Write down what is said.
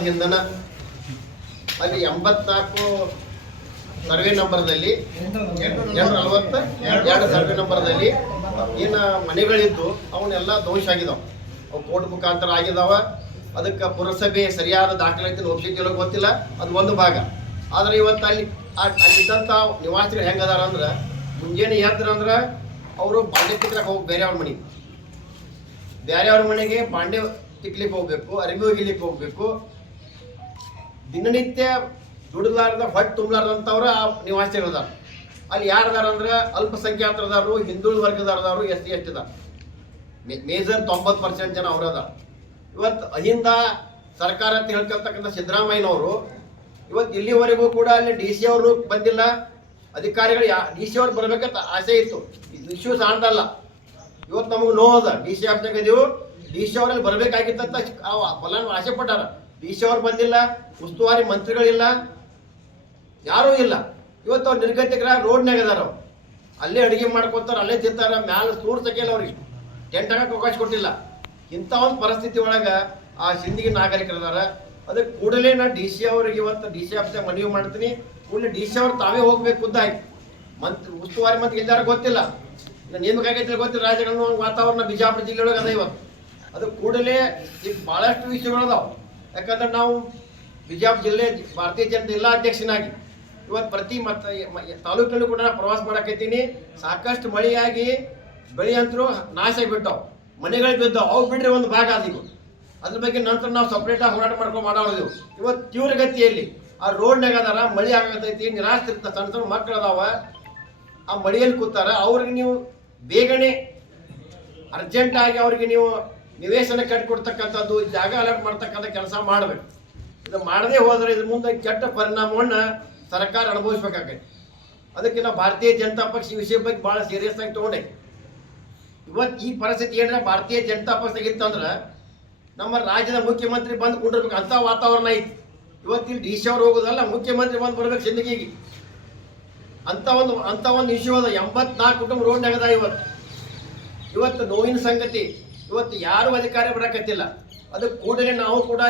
ಕಾರಣದಿಂದನ ಅಲ್ಲಿ ಎಂಬತ್ನಾಲ್ಕು ಸರ್ವೆ ನಂಬರ್ದಲ್ಲಿ ಎಂಟು ನಲವತ್ತ ಎರಡು ಸರ್ವೆ ನಂಬರ್ದಲ್ಲಿ ಏನ ಮನೆಗಳಿದ್ದು ಅವನ್ನೆಲ್ಲ ದೋಷ ಆಗಿದಾವ. ಅವು ಕೋರ್ಟ್ ಮುಖಾಂತರ ಆಗಿದಾವ. ಅದಕ್ಕೆ ಪುರಸಭೆ ಸರಿಯಾದ ದಾಖಲಾತಿ ಒಪ್ಪಿಗೆ ಗೊತ್ತಿಲ್ಲ. ಅದು ಒಂದು ಭಾಗ. ಆದ್ರೆ ಇವತ್ತು ಅಲ್ಲಿ ಅಲ್ಲಿದ್ದಂಥ ನಿವಾಸಿಗಳು ಹೆಂಗದಾರ ಅಂದ್ರೆ, ಮುಂಜಾನೆ ಯಾತ್ರ ಅಂದ್ರೆ ಅವರು ಬಾಂಡೆ ತಿಕ್ಲಕ್ಕೆ ಹೋಗಿ ಬೇರೆಯವ್ರ ಮನೆಗೆ. ಬೇರೆಯವ್ರ ಮನೆಗೆ ಬಾಂಡೆ ತಿಕ್ಲಿಕ್ಕೆ ಹೋಗ್ಬೇಕು, ಅರಿವಿ ಒಗಿಲಿಕ್ಕೆ ಹೋಗ್ಬೇಕು. ದಿನನಿತ್ಯ ದುಡಿಲಾರ್ದ, ಹೊಟ್ಟೆ ತುಂಬಲಾರ್ದಂಥವ್ರ ನಿವಾಸಿಗಳದಾರ ಅಲ್ಲಿ ಯಾರದಾರ ಅಂದ್ರೆ ಅಲ್ಪಸಂಖ್ಯಾತರದಾರರು ಹಿಂದುಳಿದ ವರ್ಗದಾರದವರು ಎಸ್ ಎಸ್ ಟಿ ಮೇಜರ್ ತೊಂಬತ್ತು ಪರ್ಸೆಂಟ್ ಜನ ಅವರದ ಇವತ್ತು ಅಹಿಂದ ಸರ್ಕಾರ ಅಂತ ಹೇಳ್ಕೊಳ್ತಕ್ಕಂಥ ಸಿದ್ದರಾಮಯ್ಯನವರು, ಇವತ್ತು ಇಲ್ಲಿವರೆಗೂ ಕೂಡ ಅಲ್ಲಿ ಡಿ ಸಿ ಅವರು ಬಂದಿಲ್ಲ. ಅಧಿಕಾರಿಗಳು ಯಾ, ಡಿ ಸಿ ಅವ್ರು ಬರ್ಬೇಕಂತ ಆಸೆ ಇತ್ತು. ಇಶ್ಯೂ ಸಾಂಡಲ್ಲ ಇವತ್ತು ನಮಗೆ ಅದ. ಡಿ ಸಿ ಆಫ್ನಾಗ ಇದೀವು. ಡಿ ಸಿ ಅವರಲ್ಲಿ ಬರಬೇಕಾಗಿತ್ತಂತ ಆಸೆ ಪಟ್ಟಾರ. ಡಿ ಸಿ ಅವ್ರು ಬಂದಿಲ್ಲ, ಉಸ್ತುವಾರಿ ಮಂತ್ರಿಗಳಿಲ್ಲ, ಯಾರೂ ಇಲ್ಲ. ಇವತ್ತು ಅವ್ರು ನಿರ್ಗತಿಕರ ರೋಡ್ನಾಗ ಅವ್ರು. ಅಲ್ಲೇ ಅಡುಗೆ ಮಾಡ್ಕೊತಾರ, ಅಲ್ಲೇ ತಿಂತಾರ, ಮ್ಯಾಲ ಸೂರ್ ಸಕಿಲ್ಲ ಅವ್ರಿಗೆ ಟೆಂಟ್ ಹಾಕಕ್ಕೆ ಅವಕಾಶ ಕೊಟ್ಟಿಲ್ಲ. ಇಂಥ ಒಂದು ಪರಿಸ್ಥಿತಿ ಒಳಗ ಆ ಸಿಂಧಿಗೆ ನಾಗರಿಕರದಾರ. ಅದಕ್ಕೆ ಕೂಡಲೇ ನಾ ಡಿ ಸಿ ಅವ್ರಿಗೆ ಇವತ್ತು ಡಿ ಸಿ ಆಫೀಸ್ ಮನವಿ ಮಾಡ್ತೀನಿ. ಕೂಡಲೇ ಡಿ ಸಿ ಅವ್ರು ತಾವೇ ಹೋಗ್ಬೇಕು ಖುದ್ದಾಗಿ ಮಂತ್, ಉಸ್ತುವಾರಿ ಮಂತ್ ಎಲ್ಲಾರು ಗೊತ್ತಿಲ್ಲ. ನೇಮಕಾಗೈತಿ ಗೊತ್ತಿಲ್ಲ ರಾಜ್ಯಗಳನ್ನು ವಾತಾವರಣ ಬಿಜಾಪುರ ಜಿಲ್ಲೆ ಒಳಗೆ ಅದ ಇವತ್ತು. ಅದು ಕೂಡಲೇ ಈಗ ಭಾಳಷ್ಟು ವಿಷಯಗಳು ಯಾಕಂದ್ರೆ ನಾವು ಬಿಜಾಪುರ ಜಿಲ್ಲೆ ಭಾರತೀಯ ಜನತಾ ಜಿಲ್ಲಾ ಅಧ್ಯಕ್ಷನಾಗಿ ಇವತ್ತು ಪ್ರತಿ ಮತ ತಾಲೂಕಲ್ಲೂ ಕೂಡ ಪ್ರವಾಸ ಮಾಡಕತ್ತೀನಿ. ಸಾಕಷ್ಟು ಮಳೆಯಾಗಿ ಬೆಳೆ ಅಂತರೂ ನಾಶ ಆಗಿಬಿಟ್ಟವು. ಮನೆಗಳು ಬಿದ್ದವು. ಅವು ಬಿಡ್ರಿ ಒಂದು ಭಾಗ ಅದು ಅದ್ರ ಬಗ್ಗೆ ನಂತರ ನಾವು ಸಪ್ರೇಟಾಗಿ ಹೋರಾಟ ಮಾಡ್ಕೊಂಡು ಮಾಡೋದು ಇವತ್ತು ತೀವ್ರಗತಿಯಲ್ಲಿ ಆ ರೋಡ್ನಾಗ ಅದಾರ, ಮಳೆ ಆಗತೈತಿ ನಿರಾಶ್ರಿತ ಸಣ್ಣ ಸಣ್ಣ ಮಕ್ಕಳು ಅದಾವ. ಆ ಮಳೆಯಲ್ಲಿ ಕೂತಾರ. ಅವ್ರಿಗೆ ನೀವು ಬೇಗನೆ ಅರ್ಜೆಂಟ್ ಆಗಿ ಅವ್ರಿಗೆ ನೀವು ನಿವೇಶನ ಕಟ್ಟಿಕೊಡ್ತಕ್ಕಂಥದ್ದು ಜಾಗ ಅಲರ್ಟ್ ಮಾಡ್ತಕ್ಕಂಥ ಕೆಲಸ ಮಾಡಬೇಕು. ಇದು ಮಾಡದೇ ಹೋದ್ರೆ ಇದ್ರ ಮುಂದೆ ಕೆಟ್ಟ ಪರಿಣಾಮವನ್ನು ಸರ್ಕಾರ ಅನುಭವಿಸ್ಬೇಕಾಗೈತೆ ಅದಕ್ಕೆ ಭಾರತೀಯ ಜನತಾ ಪಕ್ಷ ಈ ವಿಷಯ ಬಗ್ಗೆ ಭಾಳ ಸೀರಿಯಸ್ ಆಗಿ ತಗೊಂಡೆ. ಇವತ್ತು ಈ ಪರಿಸ್ಥಿತಿ ಏನಾರ ಭಾರತೀಯ ಜನತಾ ಪಕ್ಷ ಇತ್ತಂದ್ರೆ ನಮ್ಮ ರಾಜ್ಯದ ಮುಖ್ಯಮಂತ್ರಿ ಬಂದು ಕುಂಡಿರ್ಬೇಕು ಅಂತ ವಾತಾವರಣ ಐತಿ ಇವತ್ತಿನ ಡಿ ಸಿ ಅವ್ರು ಹೋಗೋದಲ್ಲ, ಮುಖ್ಯಮಂತ್ರಿ ಬಂದು ಬರ್ಬೇಕು ಸಿಂದಗಿಗೆ. ಅಂತ ಒಂದು ಅಂತ ಒಂದು ಇಶ್ಯೂ ಅದ. ಎಂಬತ್ನಾಲ್ಕು ಕುಟುಂಬ ರೋಡ್ ಅದ ಇವತ್ತು. ಇವತ್ತು ನೋವಿನ ಸಂಗತಿ. ಇವತ್ತು ಯಾರು ಅಧಿಕಾರಿ ಬರಕತ್ತಿಲ್ಲ ಅದಕ್ಕೆ ಕೂಡಲೇ ನಾವು ಕೂಡ